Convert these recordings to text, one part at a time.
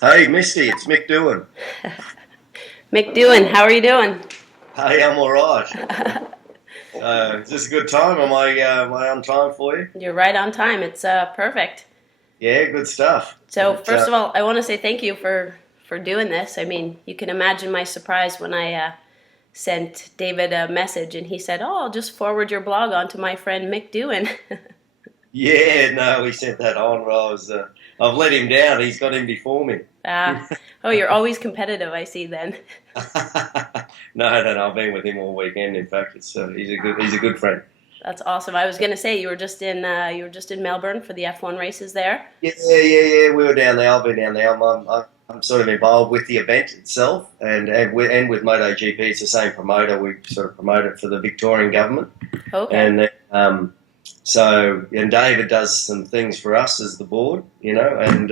Hey, Misty, it's Mick Doohan. Mick Doohan, how are you doing? Hey, I'm all right. Is this a good time? Am I on time for you? You're right on time. It's perfect. Yeah, good stuff. So first of all, I want to say thank you for doing this. I mean, you can imagine my surprise when I sent David a message and he said, "Oh, I'll just forward your blog on to my friend Mick Doohan." Yeah, no, we sent that on. Well, I've let him down. He's got in before me. uh, oh, you're always competitive. I see. Then No, I've been with him all weekend. In fact, he's a good friend. that's awesome. I was going to say you were just in Melbourne for the F1 races there. Yeah. We were down there. I've been down there. I'm sort of involved with the event itself, and with MotoGP, it's the same promoter. We sort of promote it for the Victorian government, Okay. and and David does some things for us as the board, and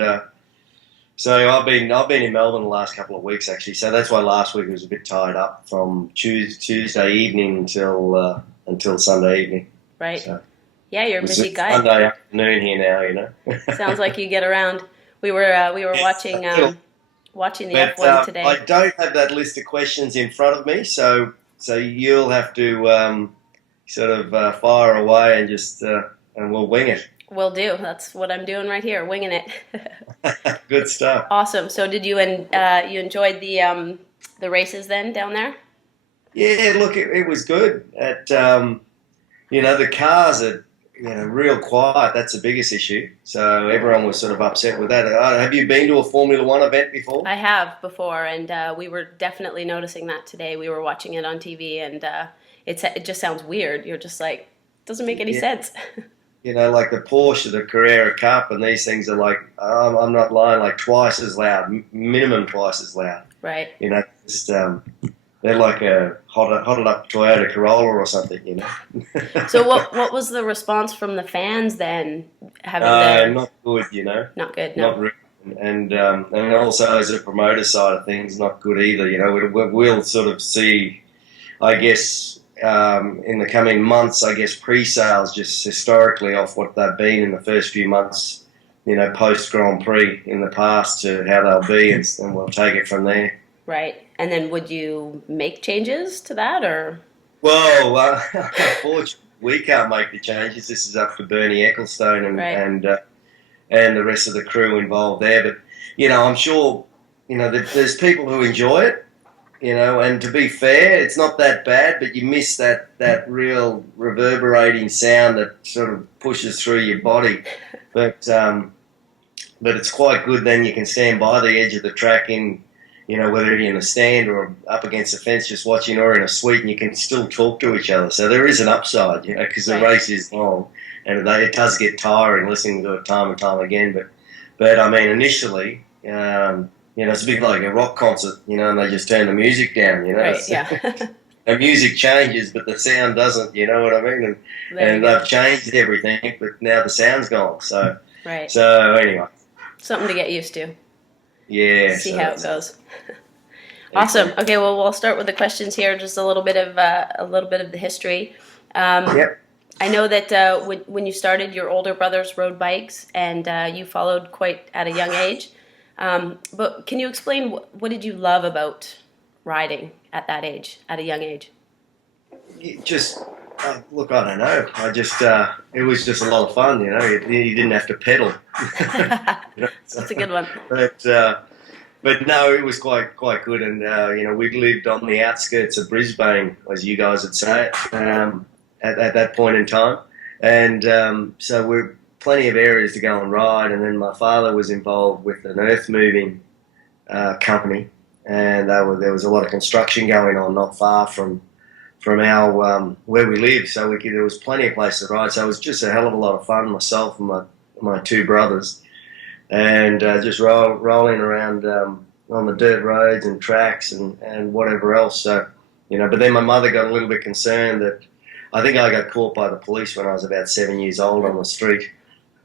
so I've been in Melbourne the last couple of weeks actually. So that's why last week was a bit tied up from Tuesday evening until Sunday evening. Right. So Yeah, you're a it's busy guy. Sunday afternoon here now, Sounds like you get around. We were watching Yeah. watching the But F1 I today. don't have that list of questions in front of me, so you'll have to sort of fire away and we'll wing it. Will do. That's what I'm doing right here, winging it. Good stuff. Awesome. So did you enjoyed the races then down there? Yeah, look, it was good. The cars are real quiet. That's the biggest issue. So everyone was sort of upset with that. Have you been to a Formula One event before? I have before, and we were definitely noticing that today. We were watching it on TV, and it just sounds weird. You're just like, doesn't make any Yeah. sense. Like the Porsche, the Carrera Cup, and these things are like, I'm not lying, like twice as loud, minimum twice as loud. Right. Just they're like a hotted up Toyota Corolla or something. So what was the response from the fans then? Having the Not good, Not good, no. not really. And also as a promoter side of things, not good either. We'll sort of see, I guess, in the coming months, I guess pre-sales just historically off what they've been in the first few months, post Grand Prix in the past to how they'll be, and we'll take it from there. Right. And then would you make changes to that or? Well, unfortunately, we can't make the changes. This is up to Bernie Ecclestone Right. and the rest of the crew involved there. But I'm sure there's people who enjoy it. And to be fair, it's not that bad, but you miss that real reverberating sound that sort of pushes through your body. But it's quite good. Then you can stand by the edge of the track whether you're in a stand or up against a fence just watching, or in a suite, and you can still talk to each other. So there is an upside, because the Right. race is long and it does get tiring listening to it time and time again. But I mean, initially, it's a bit like a rock concert, and they just turn the music down, Right, yeah. the music changes, but the sound doesn't, you know what I mean? There you And go. they've changed everything, but now the sound's gone. So, Right. so anyway, Something to get used to. yeah. See So how it that's goes. Awesome. excellent. Okay, well, we'll start with the questions here. Just a little bit of the history. Um, Yep. I know that when you started, your older brothers rode bikes, and you followed quite at a young age. But can you explain what did you love about riding at that age, at a young age? Just look, I don't know. It was just a lot of fun. You didn't have to pedal. So, That's a good one. but no, it was quite good. And we lived on the outskirts of Brisbane, as you guys would say, at that point in time, and so we're plenty of areas to go and ride. And then my father was involved with an earth moving company, and there was a lot of construction going on not far from our where we live, so there was plenty of places to ride. So it was just a hell of a lot of fun. Myself and my two brothers, and just rolling around on the dirt roads and tracks and whatever else. So but then my mother got a little bit concerned that I think I got caught by the police when I was about 7 years old on the street.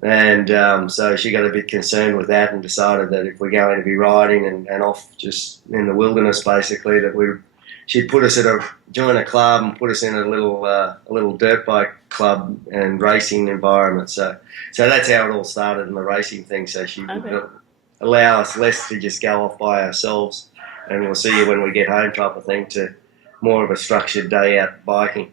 And so she got a bit concerned with that and decided that if we're going to be riding and off just in the wilderness, basically, she'd put us join a club and put us in a little dirt bike club and racing environment. So that's how it all started in the racing thing. So she Okay. allow us less to just go off by ourselves and we'll see you when we get home type of thing, to more of a structured day out biking.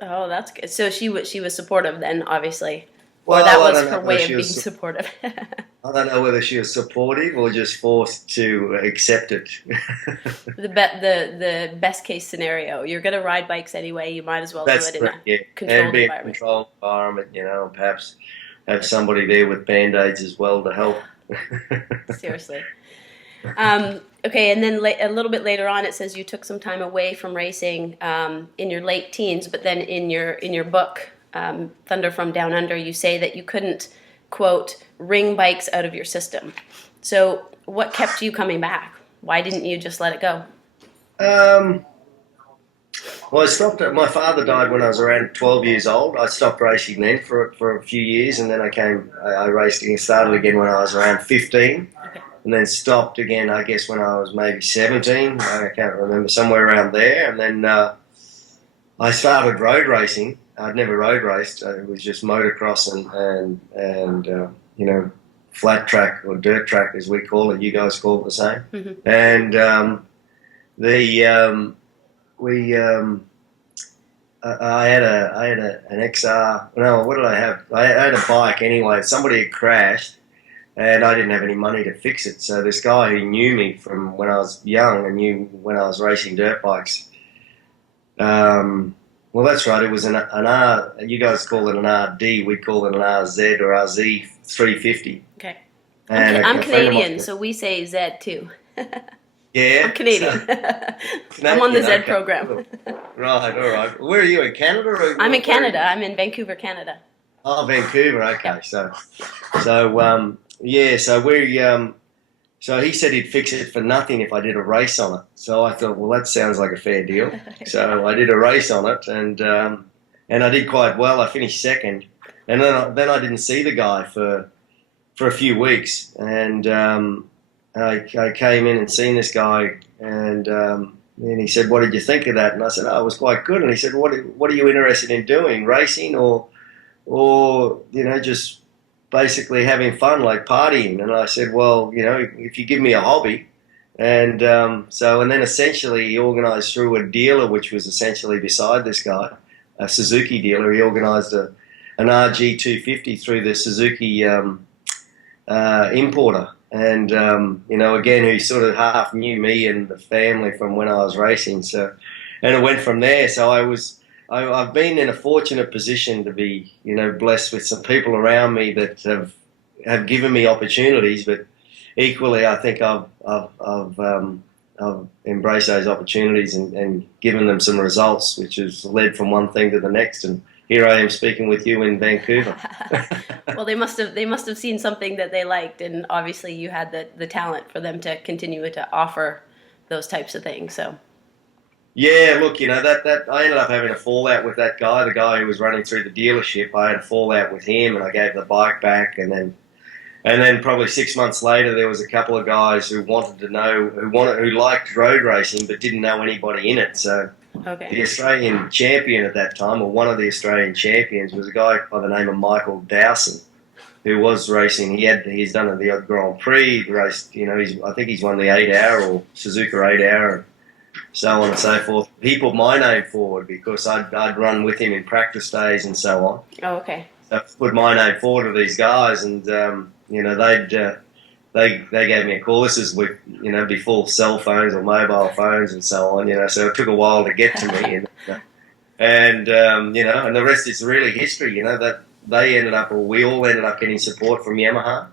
Oh, that's good. So she was supportive then, obviously, or Well, that I was don't her know whether way of she being was, supportive. I don't know whether she was supportive or just forced to accept it. The best case scenario, you're going to ride bikes anyway. You might as well do That's it in correct, a yeah. And controlled be in a environment. controlled environment, and perhaps have somebody there with band-aids as well to help. Seriously. Okay, and then a little bit later on, it says you took some time away from racing in your late teens, but then in your book, Thunder from Down Under, you say that you couldn't, quote, wring bikes out of your system. So what kept you coming back? Why didn't you just let it go? Well, I stopped. My father died when I was around 12 years old. I stopped racing then for a few years, and then I raced again, started again when I was around 15. Okay. And then stopped again, I guess, when I was maybe 17. I can't remember, somewhere around there. And then I started road racing. I'd never road raced. It was just motocross and flat track or dirt track, as we call it. You guys call it the same. Mm-hmm. And I had an XR. No, what did I have? I had a bike anyway. Somebody had crashed, and I didn't have any money to fix it. So this guy who knew me from when I was young and knew when I was racing dirt bikes, well, that's right, it was an R, you guys call it an RD, we call it an RZ or RZ 350. Okay. And I'm Canadian, so we say Z too. Yeah? I'm Canadian. So, I'm on the Z okay. program. Right, all right. Where are you, in Canada? Or I'm in Canada. I'm in Vancouver, Canada. Oh, Vancouver, okay. Yeah. So he said he'd fix it for nothing if I did a race on it. So I thought, well, that sounds like a fair deal. So I did a race on it, and I did quite well. I finished second, and then I didn't see the guy for a few weeks, and I came in and seen this guy, and he said, "What did you think of that?" And I said, "Oh, it was quite good." And he said, "What are you interested in doing? Racing or just basically having fun, like partying?" And I said, "Well, if you give me a hobby." And and then essentially he organised through a dealer, which was essentially beside this guy, a Suzuki dealer. He organised an RG250 through the Suzuki importer. And, again, who sort of half knew me and the family from when I was racing. So, and it went from there. So I've been in a fortunate position to be, blessed with some people around me that have given me opportunities, but equally I think I've embraced those opportunities and given them some results, which has led from one thing to the next. And here I am speaking with you in Vancouver. Well, they must have seen something that they liked, and obviously you had the talent for them to continue to offer those types of things. So. Yeah, look, that I ended up having a fallout with that guy, the guy who was running through the dealership. I had a fallout with him, and I gave the bike back, and then probably 6 months later, there was a couple of guys who who liked road racing but didn't know anybody in it. So Okay. the Australian champion at that time, or one of the Australian champions, was a guy by the name of Michael Dowson, who was racing. He's done the odd Grand Prix. He raced, I think he's won the 8 hour or Suzuka 8 hour. So on and so forth. He put my name forward because I'd run with him in practice days and so on. Oh, okay. So I put my name forward to these guys, and they gave me a call. This is with before cell phones or mobile phones and so on. So it took a while to get to me, and the rest is really history. That they ended up, or we all ended up getting support from Yamaha.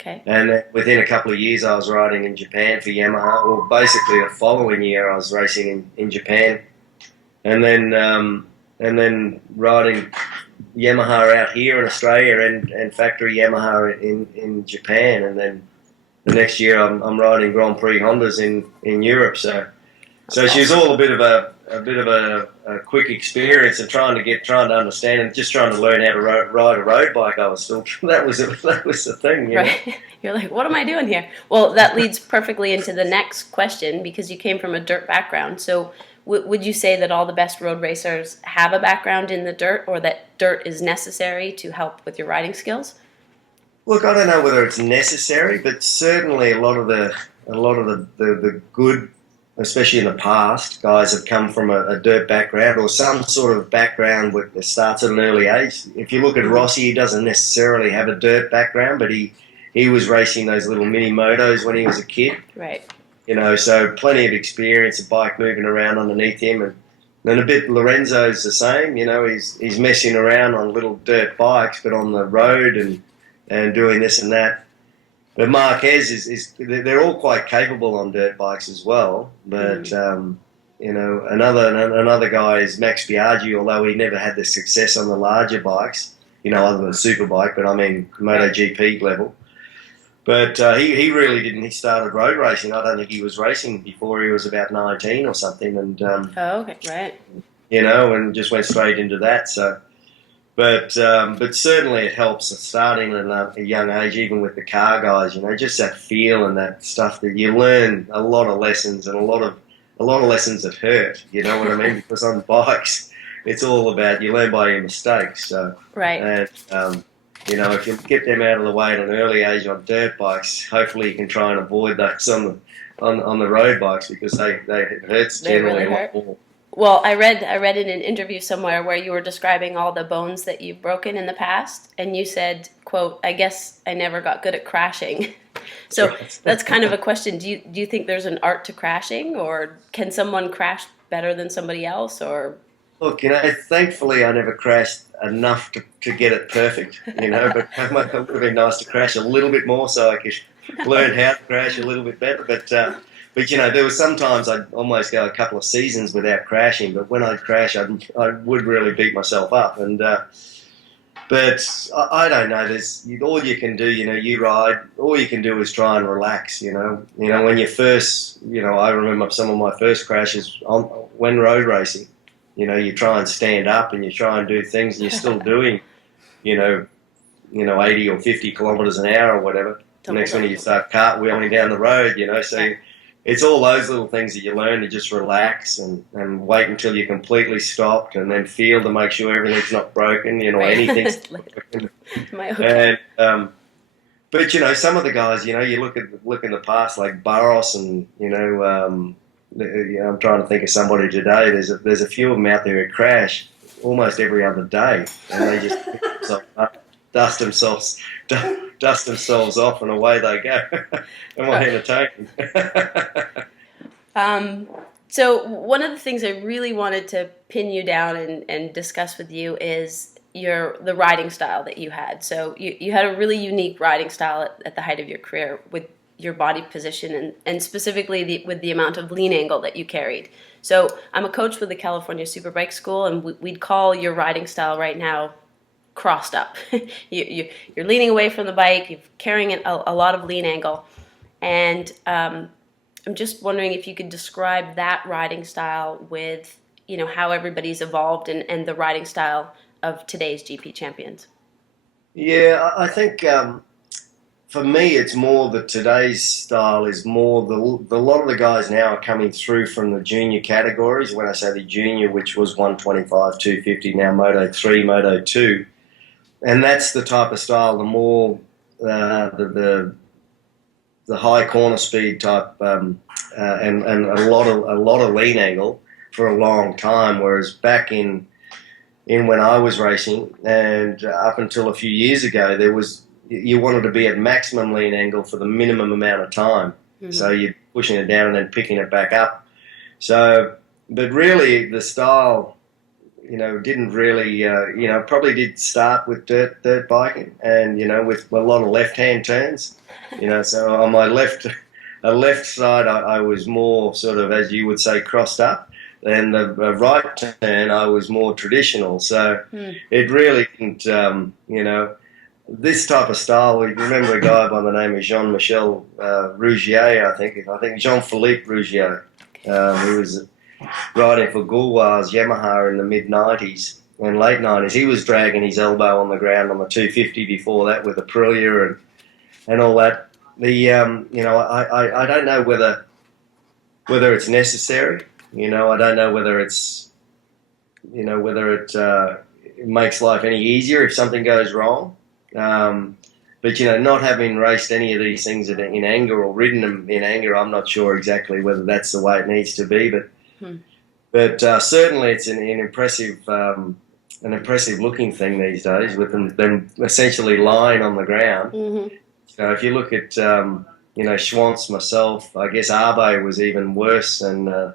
Okay. And within a couple of years, I was riding in Japan for Yamaha. Or basically, the following year, I was racing in Japan, and then riding Yamaha out here in Australia and factory Yamaha in Japan, and then the next year I'm riding Grand Prix Hondas in Europe. So she was all a bit of a quick experience of trying to understand and just trying to learn how to ride a road bike. I was still that was the thing, Right. You're like, what am I doing here? Well, that leads perfectly into the next question, because you came from a dirt background. So would you say that all the best road racers have a background in the dirt, or that dirt is necessary to help with your riding skills? Look, I don't know whether it's necessary, but certainly the good, especially in the past, guys have come from a dirt background or some sort of background that starts at an early age. If you look at Rossi, he doesn't necessarily have a dirt background, but he was racing those little mini motos when he was a kid. Right. So plenty of experience, a bike moving around underneath him, and a bit Lorenzo's the same. He's messing around on little dirt bikes, but on the road and doing this and that. But Marquez they're all quite capable on dirt bikes as well. But another guy is Max Biaggi, although he never had the success on the larger bikes, other than Superbike. But I mean MotoGP level. But he really didn't. He started road racing. I don't think he was racing before he was about 19 or something. And okay, right. And just went straight into that. So. But certainly it helps starting at a young age, even with the car guys. Just that feel and that stuff that you learn a lot of lessons and a lot of lessons that hurt. You know what I mean? Because on bikes, it's all about you learn by your mistakes. So right. And if you get them out of the way at an early age on dirt bikes, hopefully you can try and avoid those on the road bikes because it hurts generally a lot more. Well, I read in an interview somewhere where you were describing all the bones that you've broken in the past, and you said, quote, "I guess I never got good at crashing." So that's kind of a question. Do you think there's an art to crashing, or can someone crash better than somebody else? Or look, thankfully I never crashed enough to get it perfect, but it would have been nice to crash a little bit more so I could learn how to crash a little bit better. But there was sometimes I'd almost go a couple of seasons without crashing, but when I'd crash, I would really beat myself up. And but I don't know. All you can do. You ride. All you can do is try and relax. When you first. I remember some of my first crashes when road racing. You try and stand up and you try and do things, and you're still doing, 80 or 50 kilometres an hour or whatever. The next minute you start cartwheeling down the road. So. It's all those little things that you learn to just relax and wait until you're completely stopped and then feel to make sure everything's not broken, anything's broken. And, but, some of the guys, you look in the past like Barros and, I'm trying to think of somebody today. There's a few of them out there who crash almost every other day and they just pick themselves up, dust themselves off and away they go. Am I entertaining? So one of the things I really wanted to pin you down and discuss with you is the riding style that you had. So you had a really unique riding style at the height of your career with your body position and specifically with the amount of lean angle that you carried. So I'm a coach with the California Superbike School, and we'd call your riding style right now crossed up. You're leaning away from the bike, you're carrying a lot of lean angle. And I'm just wondering if you could describe that riding style with, how everybody's evolved and the riding style of today's GP champions. Yeah, I think for me it's more that today's style is more a lot of the guys now are coming through from the junior categories. When I say the junior, which was 125, 250, now Moto 3, Moto 2. And that's the type of style, the more the high corner speed type and a lot of lean angle for a long time. Whereas back in when I was racing and up until a few years ago, you wanted to be at maximum lean angle for the minimum amount of time. Mm-hmm. So you're pushing it down and then picking it back up. So, but really the style, didn't really, probably did start with dirt biking and, with a lot of left-hand turns, so on my left side, I was more sort of, as you would say, crossed up, and the right turn, I was more traditional. So it really didn't, this type of style. We remember a guy by the name of Jean-Michel Rougier, I think Jean-Philippe Rougier, who was riding for Gauloi's Yamaha in the mid-90s and late 90s. He was dragging his elbow on the ground on the 250 before that with Aprilia and all that. I don't know whether it's necessary. I don't know whether it's whether it makes life any easier if something goes wrong. But not having raced any of these things in anger or ridden them in anger, I'm not sure exactly whether that's the way it needs to be. But certainly it's an impressive looking thing these days, with them essentially lying on the ground. Mm-hmm. So if you look at Schwantz, myself, I guess Arbe was even worse than the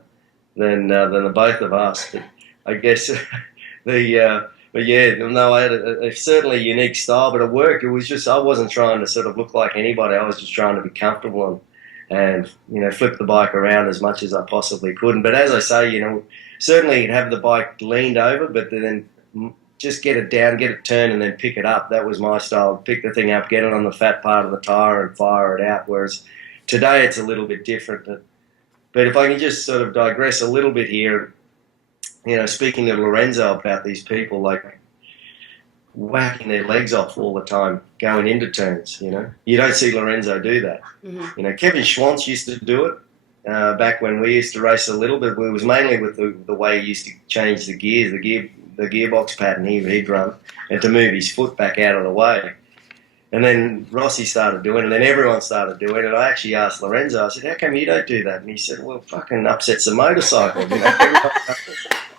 both of us. But I guess but yeah, no, I had a certainly unique style, but it worked. It was just, I wasn't trying to sort of look like anybody. I was just trying to be comfortable and flip the bike around as much as I possibly could. But as I say, certainly have the bike leaned over, but then just get it down, get it turned, and then pick it up. That was my style. Pick the thing up, get it on the fat part of the tyre and fire it out. Whereas today it's a little bit different. But if I can just sort of digress a little bit here, speaking to Lorenzo about these people, like whacking their legs off all the time going into turns, you don't see Lorenzo do that. Mm-hmm. Kevin Schwantz used to do it back when we used to race a little bit. It was mainly with the way he used to change the gears, the gearbox pattern he'd run, and to move his foot back out of the way. And then Rossi started doing it, and then everyone started doing it. And I actually asked Lorenzo, I said, how come you don't do that? And he said, well, fucking upsets the motorcycle.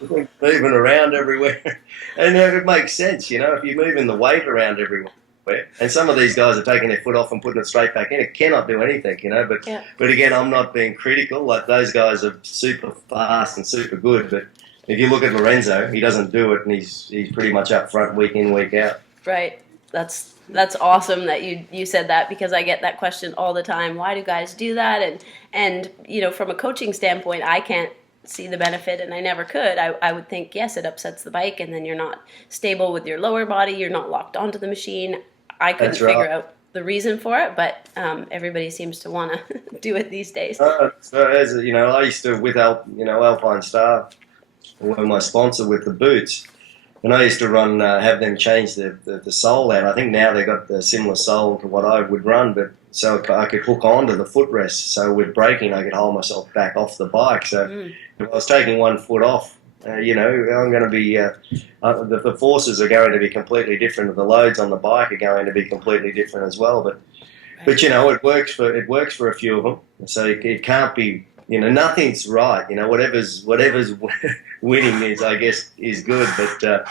Everyone's moving around everywhere. And it makes sense, if you're moving the weight around everywhere. And some of these guys are taking their foot off and putting it straight back in. It cannot do anything, But again, I'm not being critical. Like, those guys are super fast and super good. But if you look at Lorenzo, he doesn't do it, and he's pretty much up front week in, week out. Right. That's awesome that you said that, because I get that question all the time. Why do guys do that? And from a coaching standpoint, I can't see the benefit, and I never could. I would think, yes, it upsets the bike, and then you're not stable with your lower body. You're not locked onto the machine. I couldn't figure out the reason for it, but everybody seems to want to do it these days. So as I used to with Alpine Star, were my sponsor with the boots. And I used to run, have them change the sole out. I think now they've got the similar sole to what I would run, but so I could hook onto the footrest. So with braking, I could hold myself back off the bike. So if I was taking one foot off, I'm going to be, the forces are going to be completely different. The loads on the bike are going to be completely different as well. But it works for a few of them. So it can't be. Nothing's right. Whatever's winning is, I guess, is good. But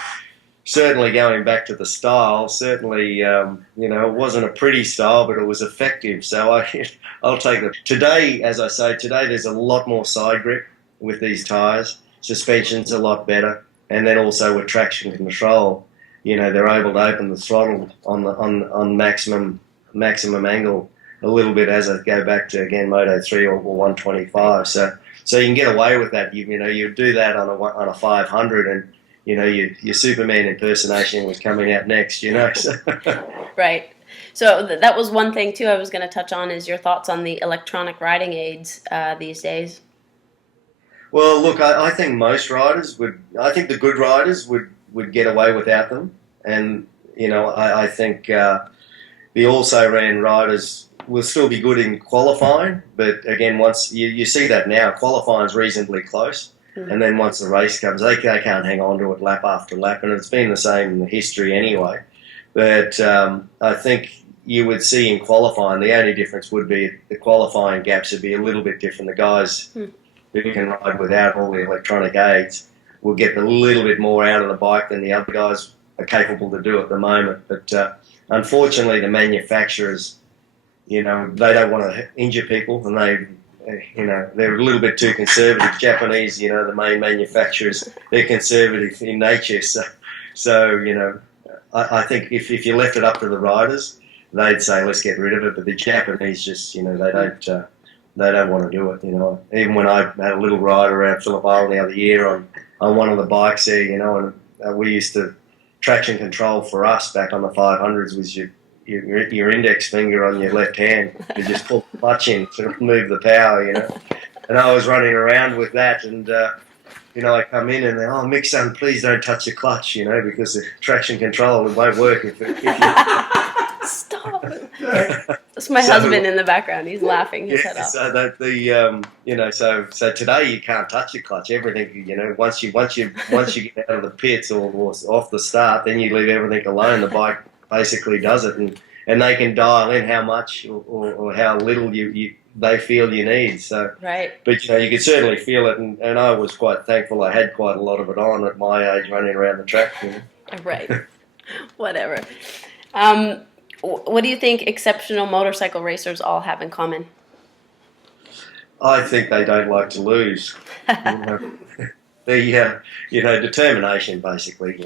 certainly going back to the style, certainly, it wasn't a pretty style, but it was effective. So I'll take it. Today, as I say, there's a lot more side grip with these tyres. Suspension's a lot better, and then also with traction control, they're able to open the throttle on maximum angle a little bit as I go back to, again, Moto 3 or 125. So you can get away with that. You do that on a 500, and your Superman impersonation was coming out next. So. Right. So that was one thing too I was going to touch on, is your thoughts on the electronic riding aids these days. Well, look, I think most riders would. I think the good riders would get away without them, and I think the also ran riders will still be good in qualifying, but again, once you see that now, qualifying is reasonably close, and then once the race comes, they can't hang on to it lap after lap, and it's been the same in the history anyway. But I think you would see in qualifying, the only difference would be the qualifying gaps would be a little bit different. The guys who can ride without all the electronic aids will get a little bit more out of the bike than the other guys are capable to do at the moment. But unfortunately, the manufacturers, they don't want to injure people, and they're a little bit too conservative. Japanese, the main manufacturers, they're conservative in nature. So I think if you left it up to the riders, they'd say let's get rid of it. But the Japanese just, they don't want to do it. Even when I had a little ride around Phillip Island the other year on one of the bikes there, and we used to traction control for us back on the 500s was your index finger on your left hand. You just pull the clutch in to remove the power, And I was running around with that, and I come in and oh, Mick, son, please don't touch the clutch, because the traction control, it won't work if you... Stop. That's my husband in the background. He's laughing his head off. So that so today you can't touch the clutch. Everything, once you get out of the pits or off the start, then you leave everything alone. The bike basically does it, and and they can dial in how much or how little they feel you need. So, Right. but you could certainly feel it, and I was quite thankful. I had quite a lot of it on at my age, running around the track. Right. Whatever. What do you think exceptional motorcycle racers all have in common? I think they don't like to lose. The determination, basically.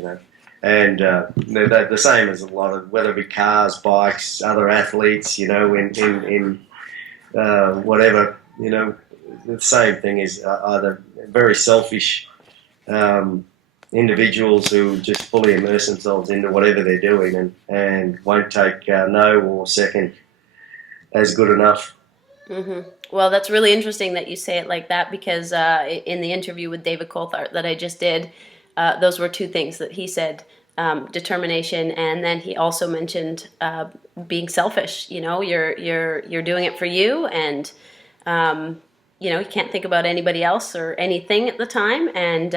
And they're the same as a lot of, whether it be cars, bikes, other athletes. In whatever. The same thing is either very selfish individuals who just fully immerse themselves into whatever they're doing and won't take no or second as good enough. Mm-hmm. Well, that's really interesting that you say it like that, because in the interview with David Coulthard that I just did, those were two things that he said: determination, and then he also mentioned being selfish. You're doing it for you, and you can't think about anybody else or anything at the time, and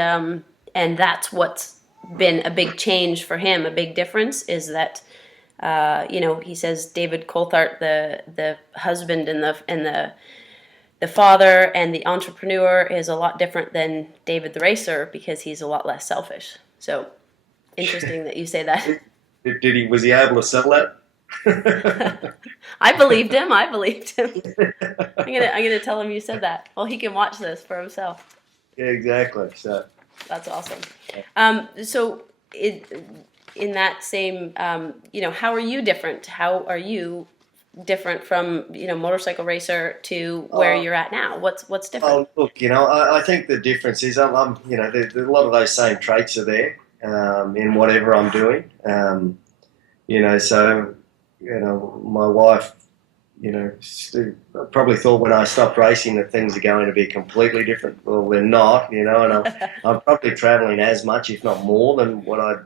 that's what's been a big change for him. A big difference is that. He says David Coulthard, the husband and the father and the entrepreneur, is a lot different than David the racer, because he's a lot less selfish. So interesting that you say that. Was he able to sell that? I believed him. I'm gonna tell him you said that. Well, he can watch this for himself. Yeah, exactly. So that's awesome. In that same, how are you different? How are you different from, motorcycle racer to where you're at now? What's different? Oh, look, I think the difference is a lot of those same traits are there in whatever I'm doing. So, my wife, probably thought when I stopped racing that things are going to be completely different. Well, they're not, and I'm probably traveling as much, if not more, than what I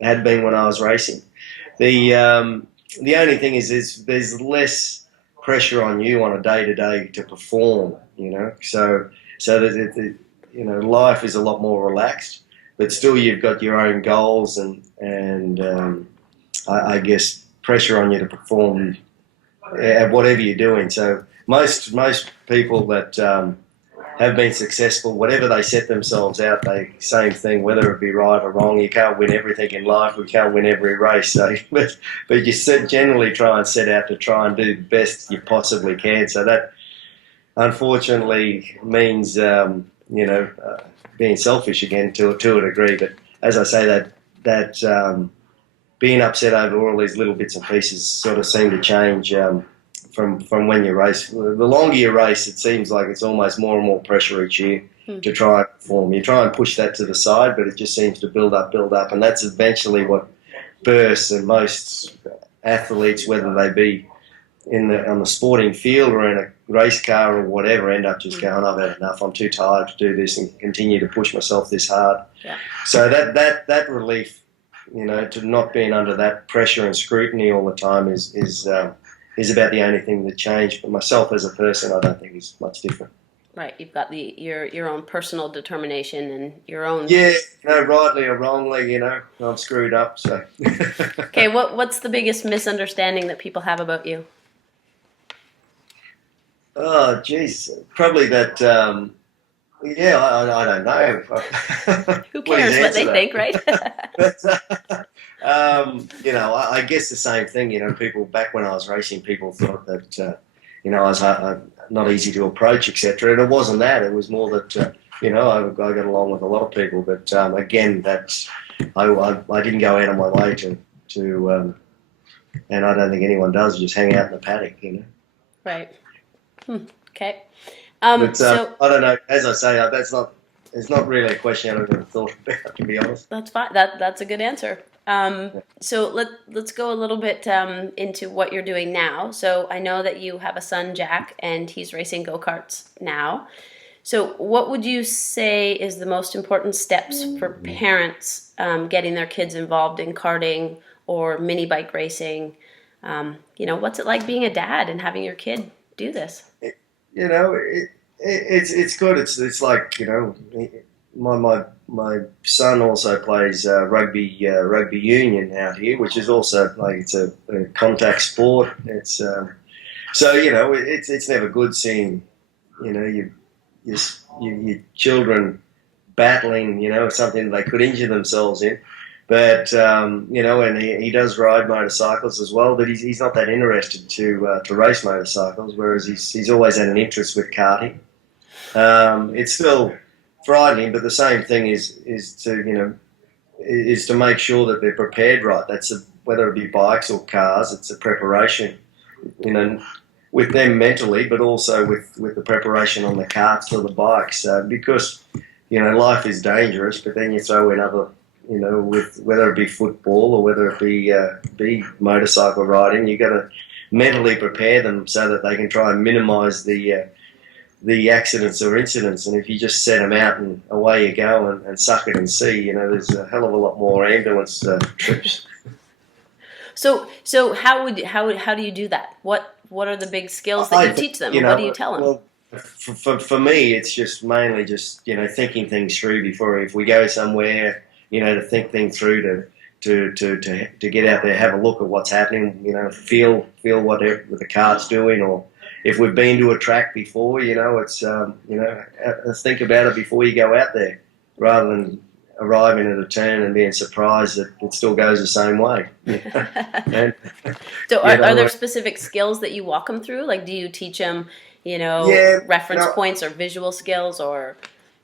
had been when I was racing. The only thing is there's less pressure on you on a day-to-day to perform, So life is a lot more relaxed, but still you've got your own goals and I guess pressure on you to perform at whatever you're doing. So most people that have been successful, whatever they set themselves out, same thing, whether it be right or wrong. You can't win everything in life. We can't win every race. So, but you generally try and set out to try and do the best you possibly can. So that, unfortunately, means being selfish again to a degree. But as I say, that being upset over all these little bits and pieces sort of seem to change from when you race. The longer you race, it seems like it's almost more and more pressure each year to try and perform. You try and push that to the side, but it just seems to build up, and that's eventually what bursts. And most athletes, whether they be on the sporting field or in a race car or whatever, end up just going, I've had enough, I'm too tired to do this and continue to push myself this hard. Yeah. So that relief, to not being under that pressure and scrutiny all the time is about the only thing that changed. But myself as a person, I don't think is much different. Right, you've got your own personal determination and your own. Yeah, rightly or wrongly, I'm screwed up. So. Okay, what's the biggest misunderstanding that people have about you? Oh, geez, probably that. I don't know. Who cares what they think, right? I guess the same thing. People back when I was racing, people thought that I was not easy to approach, etc. And it wasn't that. It was more that I got along with a lot of people. But again, that's I didn't go out of my way to and I don't think anyone does. Just hang out in the paddock, Right. Okay. But I don't know. As I say, it's not really a question I've ever thought about, to be honest. That's fine. That's a good answer. So let's go a little bit into what you're doing now. So I know that you have a son, Jack, and he's racing go-karts now. So what would you say is the most important steps for parents getting their kids involved in karting or mini bike racing? What's it like being a dad and having your kid do this? It's good. It's like my my son also plays rugby union out here, which is also like it's a contact sport. It's so it's never good seeing your children battling something they could injure themselves in. But and he does ride motorcycles as well. But he's not that interested to race motorcycles, whereas he's always had an interest with karting. It's still frightening, but the same thing is to make sure that they're prepared right. Whether it be bikes or cars, it's a preparation, with them mentally, but also with the preparation on the karts or the bikes, because life is dangerous. But then you throw in other, with whether it be football or whether it be motorcycle riding, you got to mentally prepare them so that they can try and minimise the accidents or incidents. And if you just set them out and away you go and suck it and see, there's a hell of a lot more ambulance trips. So how do you do that? What are the big skills that you teach them? What do you tell them? Well, for me, it's just mainly just thinking things through before, if we go somewhere, to think things through, to get out there, have a look at what's happening, feel what the cart's doing, or if we've been to a track before, it's think about it before you go out there, rather than arriving at a turn and being surprised that it still goes the same way. And, so are there specific skills that you walk them through? Like, do you teach them, reference points or visual skills, or?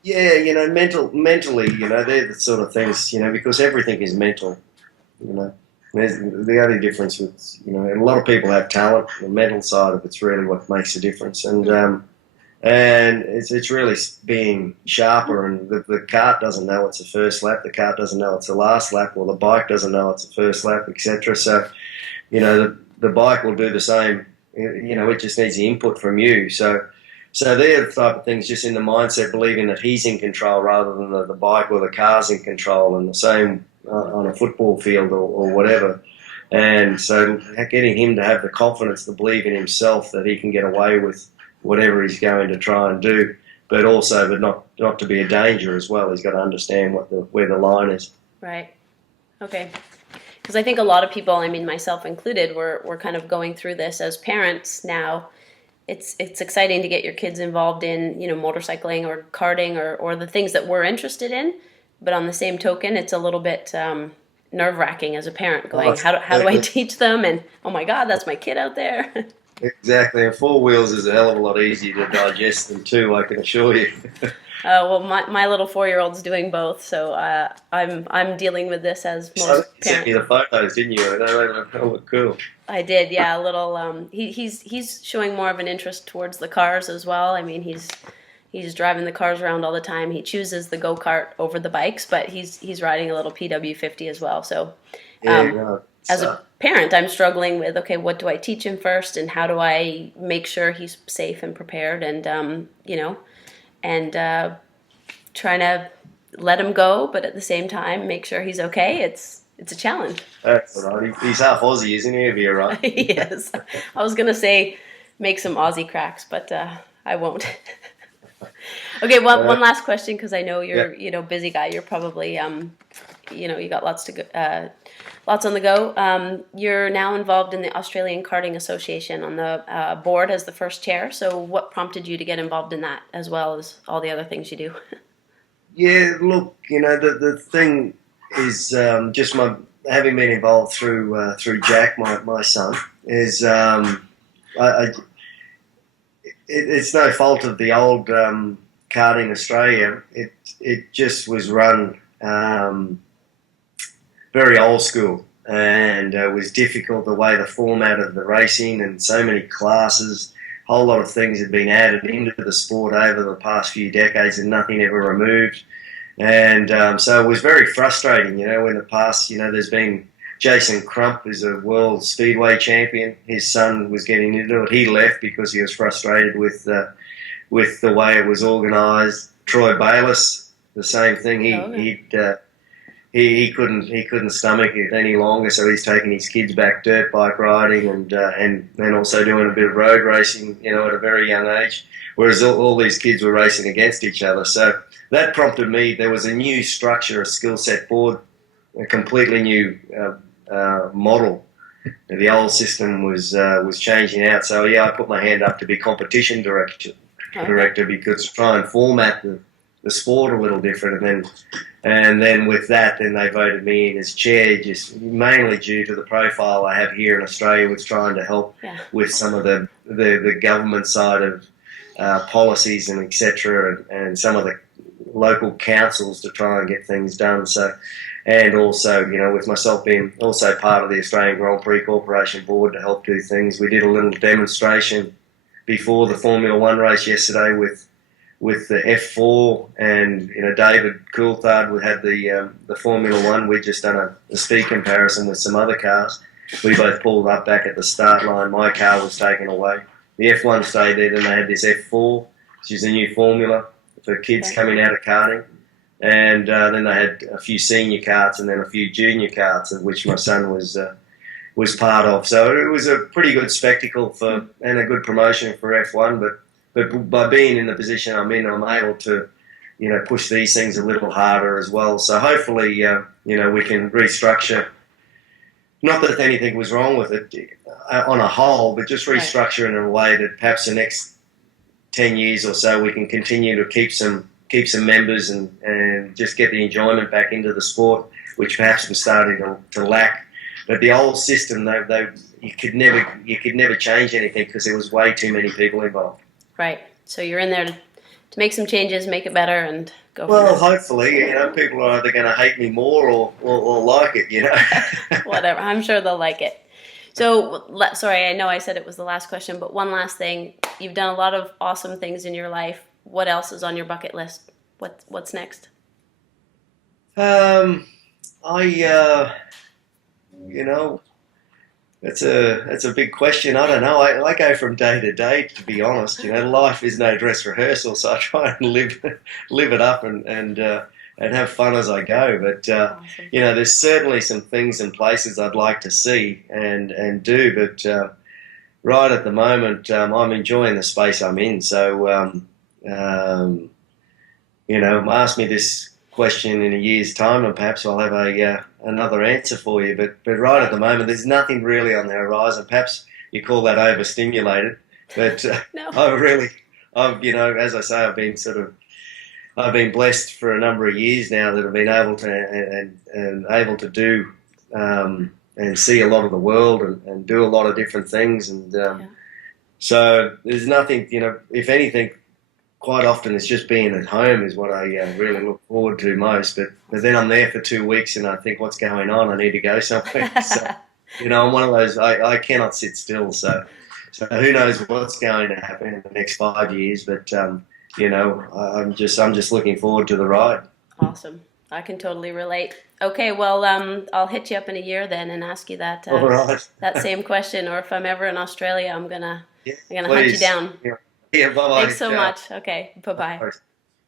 Yeah, mentally, they're the sort of things, because everything is mental, There's the only difference with, and a lot of people have talent. The mental side of it's really what makes a difference, and it's really being sharper. And the kart doesn't know it's the first lap. The kart doesn't know it's the last lap, or the bike doesn't know it's the first lap, etc. So, the bike will do the same. It just needs the input from you. So they're the type of things, just in the mindset, believing that he's in control rather than the bike or the car's in control, and the same on a football field or whatever. And so getting him to have the confidence to believe in himself that he can get away with whatever he's going to try and do, but not to be a danger as well. He's got to understand where the line is. Right. Okay. Because I think a lot of people, myself included, we're kind of going through this as parents now. It's exciting to get your kids involved in, motorcycling or karting or the things that we're interested in. But on the same token, it's a little bit nerve-wracking as a parent, going, how do I teach them? And, oh my God, that's my kid out there. Exactly. And four wheels is a hell of a lot easier to digest than two, I can assure you. Well, my little 4-year-old's doing both, so I'm dealing with this as most parents. You sent me the photos, didn't you? They look cool. I did, yeah. A little. He's showing more of an interest towards the cars as well. He's driving the cars around all the time. He chooses the go-kart over the bikes, but he's riding a little PW50 as well. So, as a parent, I'm struggling with, okay, what do I teach him first, and how do I make sure he's safe and prepared, and trying to let him go, but at the same time make sure he's okay. It's a challenge. That's all right. He's half Aussie, isn't he? If you're right. Yes. I was gonna say make some Aussie cracks, but I won't. Okay, one last question, because I know you're busy guy. You're probably you got lots on the go. You're now involved in the Australian Karting Association on the board as the first chair. So what prompted you to get involved in that, as well as all the other things you do? Yeah, look, the thing is, just my having been involved through Jack, my son, is it's no fault of the old Karting Australia. It just was run very old school, and it was difficult the way the format of the racing, and so many classes, a whole lot of things had been added into the sport over the past few decades and nothing ever removed. And so it was very frustrating, in the past, there's been Jason Crump, who's a world speedway champion. His son was getting into it. He left because he was frustrated with the way it was organised. Troy Bayliss, the same thing. he couldn't stomach it any longer, so he's taking his kids back dirt bike riding and also doing a bit of road racing, you know, at a very young age. Whereas all these kids were racing against each other, so that prompted me. There was a new structure, a skill set board, a completely new model. The old system was changing out, so yeah, I put my hand up to be competition director because try and format the sport a little different, and then with that, then they voted me in as chair, just mainly due to the profile I have here in Australia with trying to help with some of the government side of policies and etc. and some of the local councils to try and get things done. So. And also, you know, with myself being also part of the Australian Grand Prix Corporation Board to help do things, we did a little demonstration before the Formula One race yesterday with the F4, and you know, David Coulthard, we had the Formula One. We'd just done a speed comparison with some other cars. We both pulled up back at the start line. My car was taken away. The F1 stayed there. Then they had this F4, which is a new formula for kids coming out of karting. And then they had a few senior karts and then a few junior karts, of which my son was part of. So it was a pretty good spectacle and a good promotion for F1. But by being in the position I'm in, I'm able to, you know, push these things a little harder as well. So hopefully, you know, we can restructure. Not that anything was wrong with it on a whole, but just restructure in a way that perhaps the next 10 years or so we can continue to keep some members and just get the enjoyment back into the sport, which perhaps was starting to lack. But the old system, you could never change anything because there was way too many people involved. Right. So you're in there to make some changes, make it better, and go. Well, hopefully, you know, people are either going to hate me more or like it, you know. Whatever. I'm sure they'll like it. So, sorry, I know I said it was the last question, but one last thing. You've done a lot of awesome things in your life. What else is on your bucket list? What's next? You know, that's a big question. I don't know. I go from day to day, to be honest. You know, life is no dress rehearsal, so I try and live it up and have fun as I go. But awesome. You know, there's certainly some things and places I'd like to see and do. But right at the moment, I'm enjoying the space I'm in. So. You know, ask me this question in a year's time, and perhaps I'll have another answer for you. But right at the moment, there's nothing really on the horizon. Perhaps you call that overstimulated, but no. I've you know, as I say, I've been blessed for a number of years now that I've been able to and able to do and see a lot of the world and do a lot of different things, and so there's nothing, you know, if anything. Quite often it's just being at home is what I really look forward to most. But then I'm there for 2 weeks and I think, what's going on? I need to go somewhere. So, you know, I'm one of those, I cannot sit still. So who knows what's going to happen in the next 5 years. But, you know, I'm just looking forward to the ride. Awesome. I can totally relate. Okay, well, I'll hit you up in a year then and ask you that All right. that same question. Or if I'm ever in Australia, I'm gonna hunt you down. Yeah, bye-bye. Thanks so much. Okay, bye-bye.